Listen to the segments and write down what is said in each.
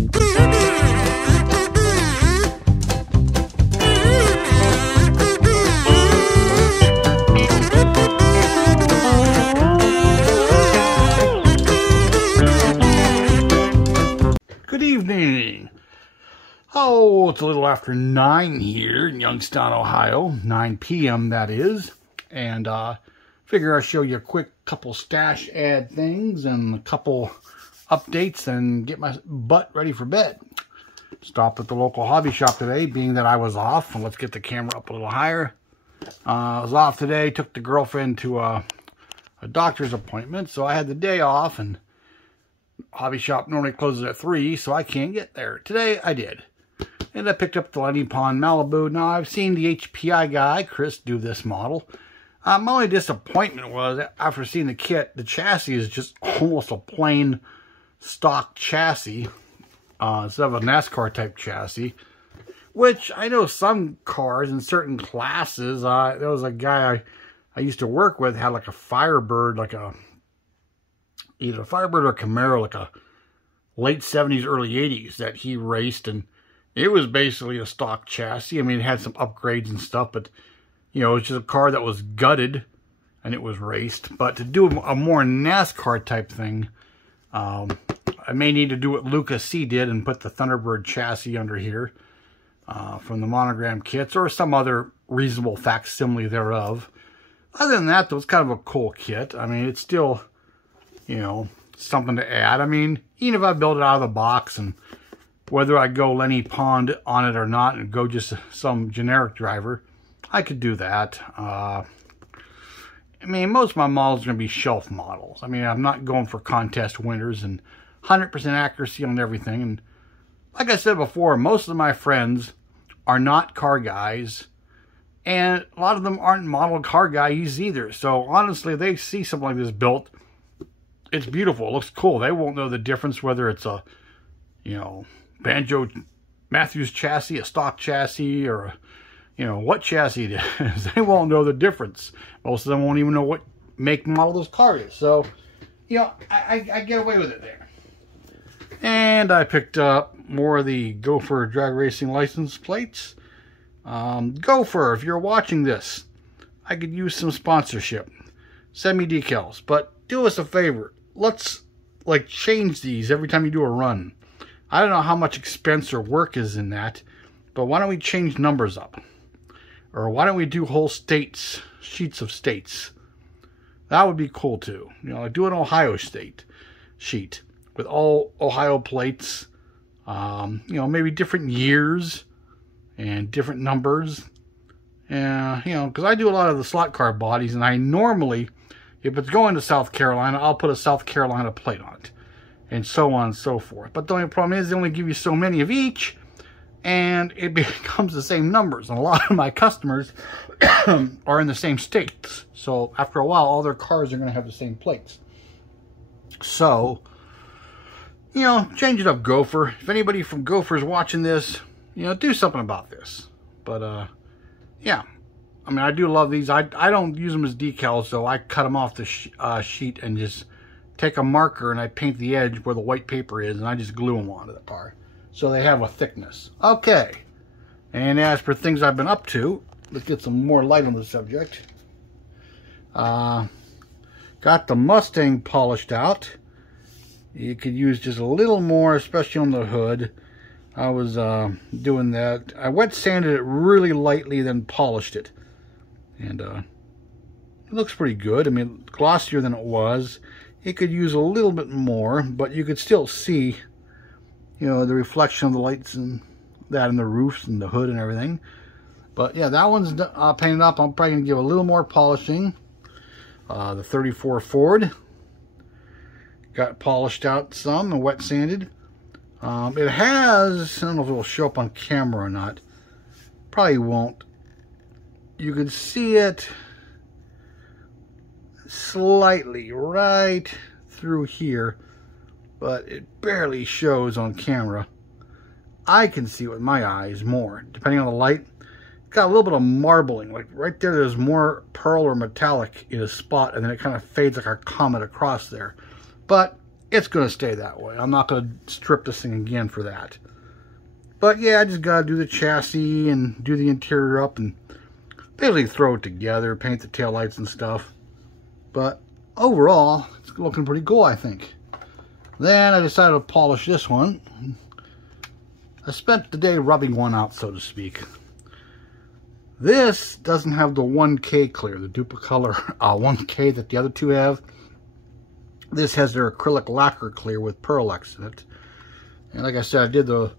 Good evening. Oh, it's a little after 9 here in Youngstown, Ohio. 9 p.m. that is. And figure I'll show you a quick couple stash ad things and a couple updates and get my butt ready for bed. Stopped at the local hobby shop today, being that I was off. And let's get the camera up a little higher. I was off today, took the girlfriend to a doctor's appointment, so I had the day off, and hobby shop normally closes at 3, so I can't get there. Today I did. And I picked up the Lenny Pond Malibu. Now I've seen the HPI guy, Chris, do this model. My only disappointment was, after seeing the kit, the chassis is just almost a plain stock chassis instead of a NASCAR type chassis. Which I know some cars in certain classes, there was a guy I used to work with, had like a Firebird, like a either a Firebird or a Camaro, like a late 70s, early 80s that he raced, and it was basically a stock chassis. I mean, it had some upgrades and stuff, but, you know, it was just a car that was gutted, and it was raced. But to do a more NASCAR type thing, I may need to do what Lucas C did and put the Thunderbird chassis under here from the Monogram kits, or some other reasonable facsimile thereof. Other than that, though, it's kind of a cool kit. I mean, it's still, you know, something to add. I mean, even if I build it out of the box, and whether I go Lenny Pond on it or not and go just some generic driver, I could do that. I mean, most of my models are going to be shelf models. I mean, I'm not going for contest winners and 100% accuracy on everything. And like I said before, most of my friends are not car guys, and a lot of them aren't model car guys either. So honestly, they see something like this built, it's beautiful, it looks cool. They won't know the difference whether it's a, you know, Banjo Matthews chassis, a stock chassis, or a, you know, what chassis it is. They won't know the difference. Most of them won't even know what make and model this car is. So, you know, I get away with it there. And I picked up more of the Gopher drag racing license plates. Gopher, if you're watching this, I could use some sponsorship. Send me decals, but do us a favor. Let's, like, change these every time you do a run. I don't know how much expense or work is in that, but why don't we change numbers up? Or why don't we do whole states, sheets of states? That would be cool too. You know, like do an Ohio state sheet with all Ohio plates. You know, maybe different years and different numbers. And, you know, because I do a lot of the slot car bodies, and I normally, if it's going to South Carolina, I'll put a South Carolina plate on it, and so on and so forth. But the only problem is they only give you so many of each, and it becomes the same numbers. And a lot of my customers are in the same states. So after a while, all their cars are going to have the same plates. So, you know, change it up, Gopher. If anybody from Gopher is watching this, you know, do something about this. But, yeah. I mean, I do love these. I don't use them as decals, so I cut them off the sheet and just take a marker and I paint the edge where the white paper is, and I just glue them onto the car so they have a thickness. Okay. And as for things I've been up to, let's get some more light on the subject. Got the Mustang polished out. You could use just a little more, especially on the hood. I was doing that. I wet sanded it really lightly, then polished it. And it looks pretty good. I mean, glossier than it was. It could use a little bit more, but you could still see, you know, the reflection of the lights and that in the roofs and the hood and everything. But yeah, that one's painted up. I'm probably going to give a little more polishing. The 34 Ford got polished out some and wet sanded. It has, I don't know if it will show up on camera or not. Probably won't. You can see it slightly right through here, but it barely shows on camera. I can see it with my eyes more, depending on the light. It's got a little bit of marbling, like right there, there's more pearl or metallic in a spot, and then it kind of fades like a comet across there. But it's going to stay that way. I'm not going to strip this thing again for that. But yeah, I just got to do the chassis and do the interior up and basically throw it together, paint the taillights and stuff. But overall, it's looking pretty cool, I think. Then I decided to polish this one. I spent the day rubbing one out, so to speak. This doesn't have the 1K clear, the Duplicolor 1K that the other two have. This has their acrylic lacquer clear with Pearl-Ex in it. And like I said, I did the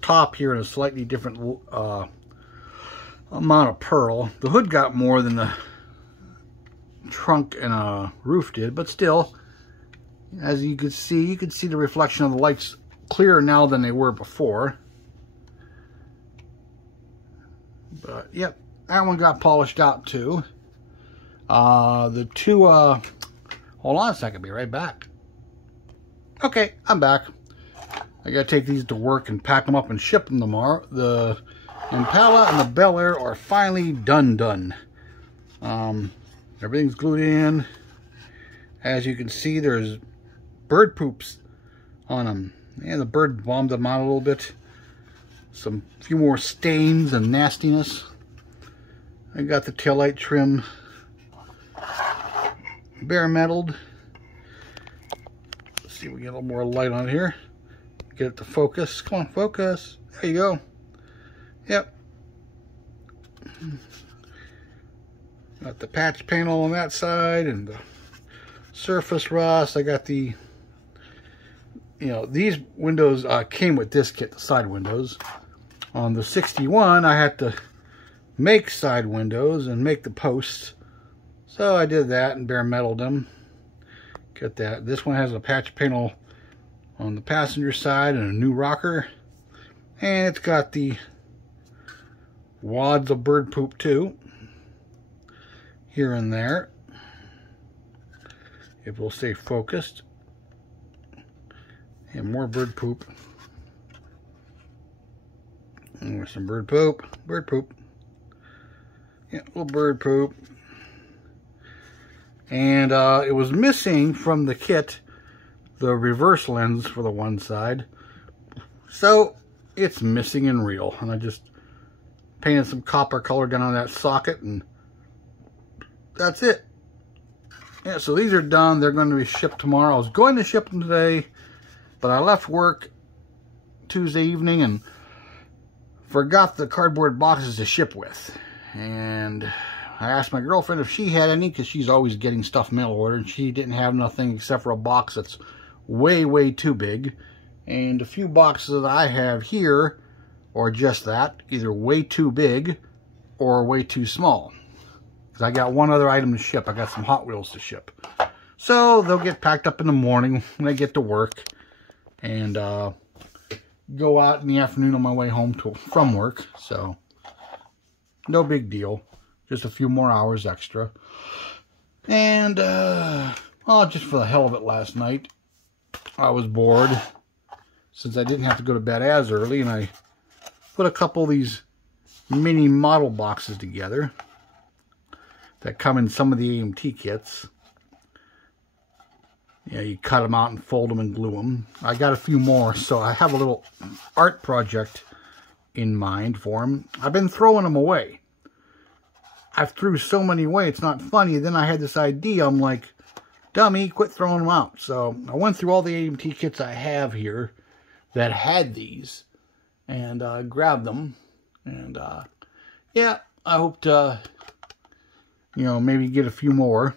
top here in a slightly different amount of pearl. The hood got more than the trunk and roof did, but still, as you could see the reflection of the lights clearer now than they were before. But yep, that one got polished out too. The two hold on a second, be right back. Okay, I'm back. I gotta take these to work and pack them up and ship them tomorrow. The Impala and the Bel Air are finally done. Everything's glued in. As you can see, there's bird poops on them. And the bird bombed them out a little bit. Few more stains and nastiness. I got the taillight trim bare metaled. Let's see if we get a little more light on here. Get it to focus. Come on, focus. There you go. Yep. Got the patch panel on that side and the surface rust. I got the, these windows came with this kit, the side windows. On the 61, I had to make side windows and make the posts. So I did that and bare metaled them. Got that. This one has a patch panel on the passenger side and a new rocker. And it's got the wads of bird poop too. Here and there. If we'll stay focused. And more bird poop. And there's some bird poop. Bird poop. Yeah, little bird poop. And it was missing from the kit the reverse lens for the one side. So it's missing in real. And I just painted some copper color down on that socket and that's it. Yeah, so these are done. They're going to be shipped tomorrow. I was going to ship them today, but I left work Tuesday evening and forgot the cardboard boxes to ship with. And I asked my girlfriend if she had any, because she's always getting stuff mail ordered, and she didn't have nothing except for a box that's way too big. And a few boxes that I have here are just that, either way too big or way too small. Because I got one other item to ship. I got some Hot Wheels to ship. So they'll get packed up in the morning when I get to work. And go out in the afternoon on my way home from work. So no big deal. Just a few more hours extra. And, well, just for the hell of it last night, I was bored. Since I didn't have to go to bed as early, and I put a couple of these mini model boxes together that come in some of the AMT kits. You cut them out and fold them and glue them. I got a few more, so I have a little art project in mind for them. I've been throwing them away. I've threw so many away, it's not funny. Then I had this idea, I'm like, dummy, quit throwing them out. So I went through all the AMT kits I have here that had these and grabbed them. And yeah, I hope to, maybe get a few more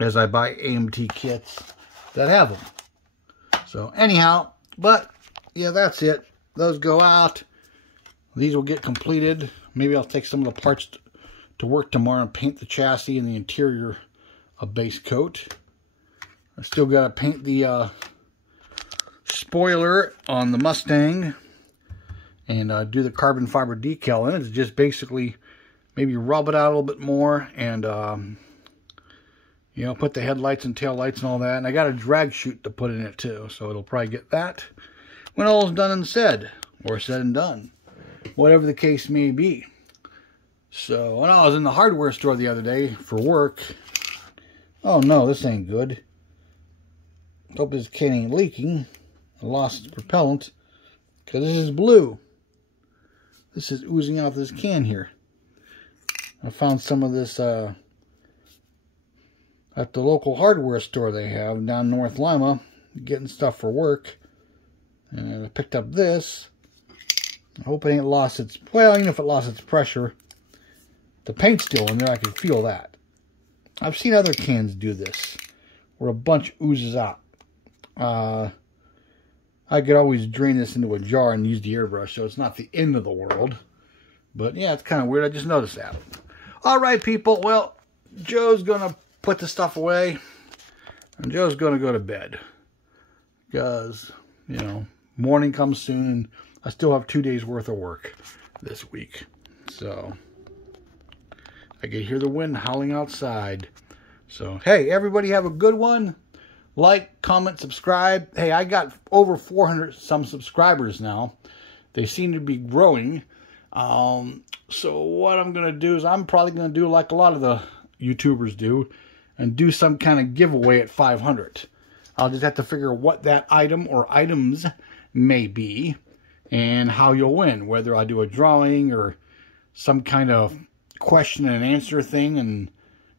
as I buy AMT kits that have them. So anyhow, but yeah, that's it. Those go out. These will get completed. Maybe I'll take some of the parts to work tomorrow and paint the chassis and the interior a base coat. I still got to paint the spoiler on the Mustang and do the carbon fiber decal in it. It's just basically maybe rub it out a little bit more and put the headlights and tail lights and all that. And I got a drag chute to put in it too, so it'll probably get that when all is done and said, or said and done, whatever the case may be. So when I was in the hardware store the other day for work, oh no, this ain't good. Hope this can ain't leaking. I lost its propellant because this is blue. This is oozing out this can here. I found some of this at the local hardware store they have down North Lima, getting stuff for work. And I picked up this. I hope it ain't lost its, well, even if it lost its pressure, the paint's still in there. I can feel that. I've seen other cans do this, where a bunch oozes out. I could always drain this into a jar and use the airbrush, so it's not the end of the world. But yeah, it's kind of weird. I just noticed that. Alright, people. Well, Joe's going to put the stuff away, and Joe's going to go to bed. Because, you know, morning comes soon, and I still have 2 days worth of work this week. So, I can hear the wind howling outside. So, hey, everybody have a good one. Like, comment, subscribe. Hey, I got over 400 some subscribers now. They seem to be growing. So what I'm going to do is I'm probably going to do like a lot of the YouTubers do and do some kind of giveaway at 500. I'll just have to figure what that item or items may be and how you'll win. Whether I do a drawing or some kind of question and answer thing and,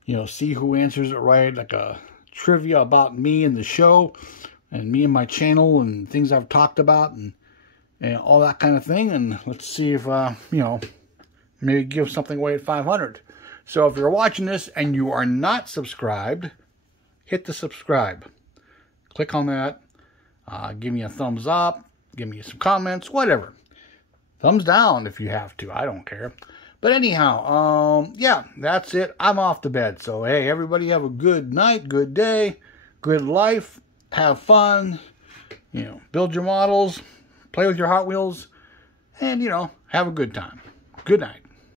you know, see who answers it right. Like a trivia about me and the show and me and my channel and things I've talked about and all that kind of thing. And let's see if, you know, maybe give something away at 500. So if you're watching this and you are not subscribed, hit the subscribe. Click on that. Give me a thumbs up. Give me some comments. Whatever. Thumbs down if you have to. I don't care. But anyhow, yeah, that's it. I'm off to bed. So, hey, everybody have a good night, good day, good life. Have fun. You know, build your models. Play with your Hot Wheels. And, you know, have a good time. Good night.